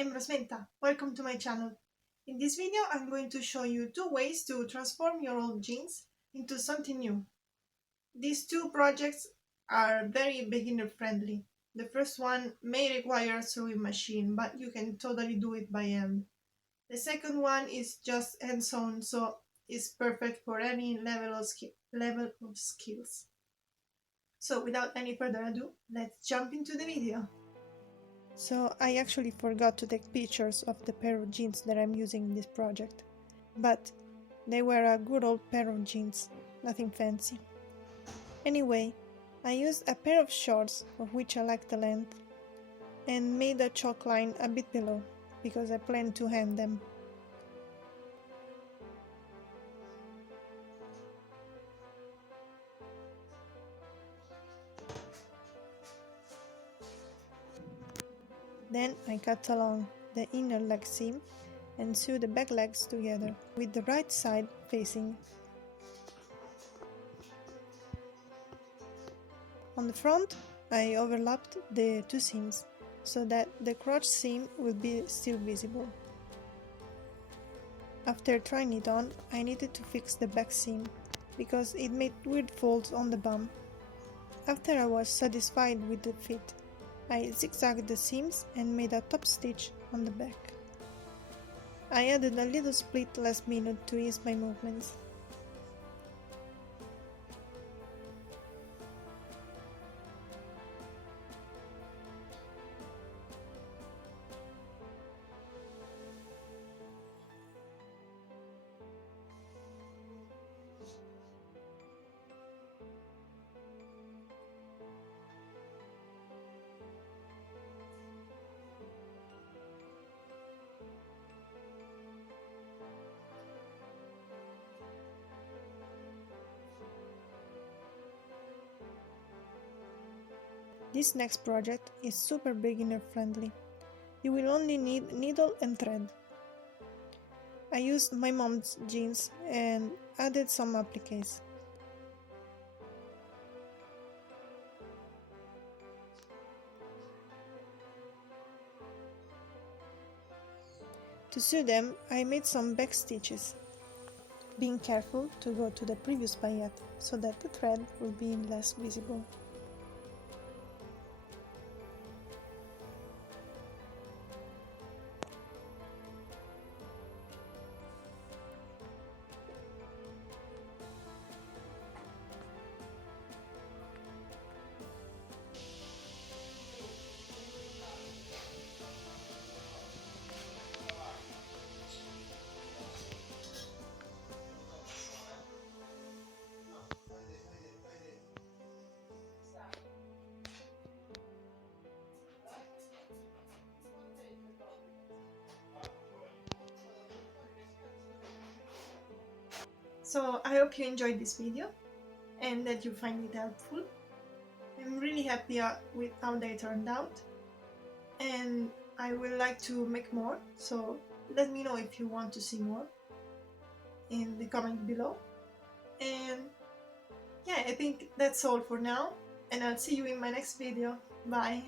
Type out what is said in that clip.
I'm Rosmenta, welcome to my channel. In this video I'm going to show you two ways to transform your old jeans into something new. These two projects are very beginner friendly. The first one may require a sewing machine, but you can totally do it by hand. The second one is just hand-sewn, so it's perfect for any level of skills. So without any further ado, let's jump into the video. So I actually forgot to take pictures of the pair of jeans that I'm using in this project. But they were a good old pair of jeans, nothing fancy. Anyway, I used a pair of shorts of which I like the length and made a chalk line a bit below because I plan to hem them. Then I cut along the inner leg seam and sew the back legs together with the right side facing. On the front, I overlapped the two seams so that the crotch seam will be still visible. After trying it on, I needed to fix the back seam because it made weird folds on the bum. After I was satisfied with the fit, I zigzagged the seams and made a top stitch on the back. I added a little split last minute to ease my movements. This next project is super beginner friendly. You will only need needle and thread. I used my mom's jeans and added some appliques. To sew them, I made some back stitches, being careful to go to the previous paillette so that the thread will be less visible. So I hope you enjoyed this video and that you find it helpful. I'm really happy with how they turned out, and I would like to make more, so let me know if you want to see more in the comment below. And yeah, I think that's all for now, and I'll see you in my next video. Bye!